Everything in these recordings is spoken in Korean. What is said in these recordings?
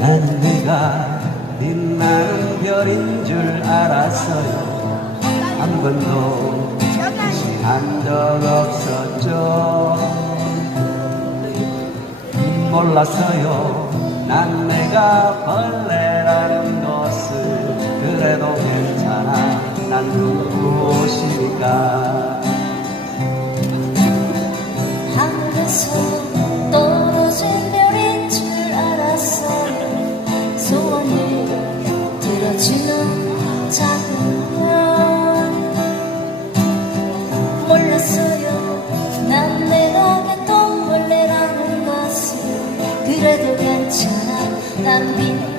난 네가 빛나는 별인 줄 알았어요. 한 번도 한 적 없었죠. 몰랐어요. 난 내가 벌레라는 것을 그래도 괜찮아. 난 누구시니까? 하늘에서 难辨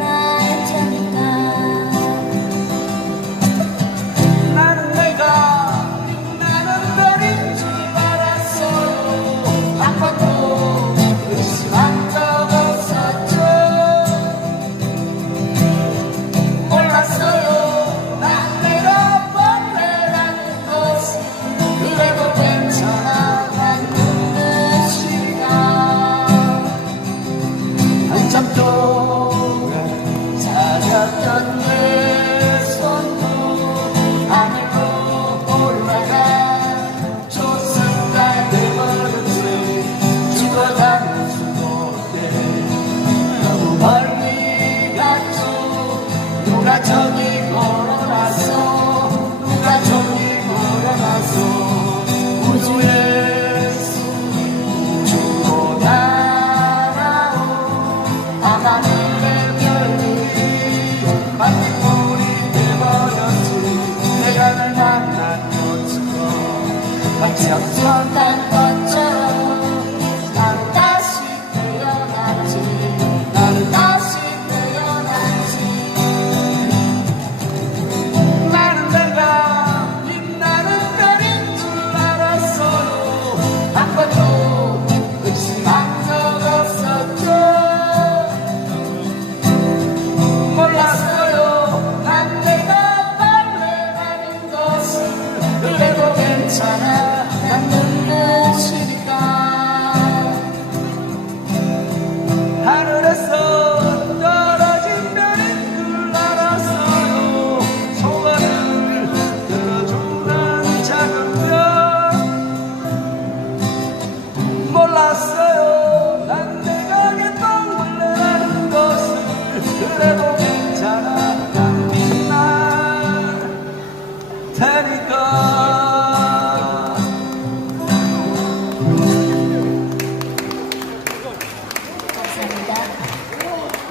Tanya. your front